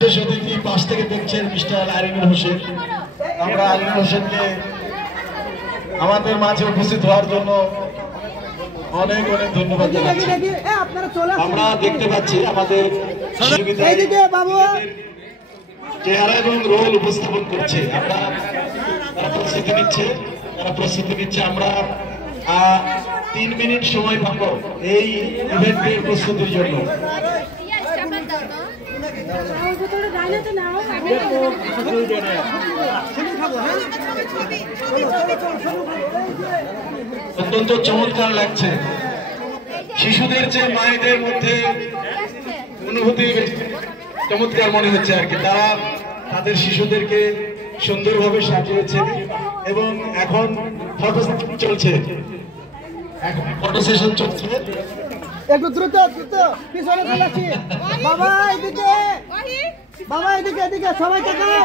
অতিথি পাশ থেকে দেখছেন মিস্টার আরিনুল হোসেন। আমরা আরিনুল হোসেনকে আমাদের মাঝে উপস্থিত হওয়ার জন্য অনেক অনেক ধন্যবাদ জানাচ্ছি। আমরা দেখতে পাচ্ছি আমাদের চেহারা এবং রোল উপস্থাপন করছে। তারা প্রস্তুতি নিচ্ছে। আমরা 3 মিনিট সময় পাবো এই ইভেন্টের প্রস্তুতির জন্য। অত্যন্ত চমৎকার লাগছে। শিশুদের চেয়ে মায়েদের মধ্যে অনুভূতি চমৎকার মনে হচ্ছে আর কি। তারা তাদের শিশুদেরকে সুন্দরভাবে সাজিয়েছে এবং এখন ফটো চলছে। ফটো সেশন চলছে। একটু দ্রুত পিছনে ফেলাচ্ছি। বাবা এদিকে, বাবা এদিকে, সবাই তাকাও।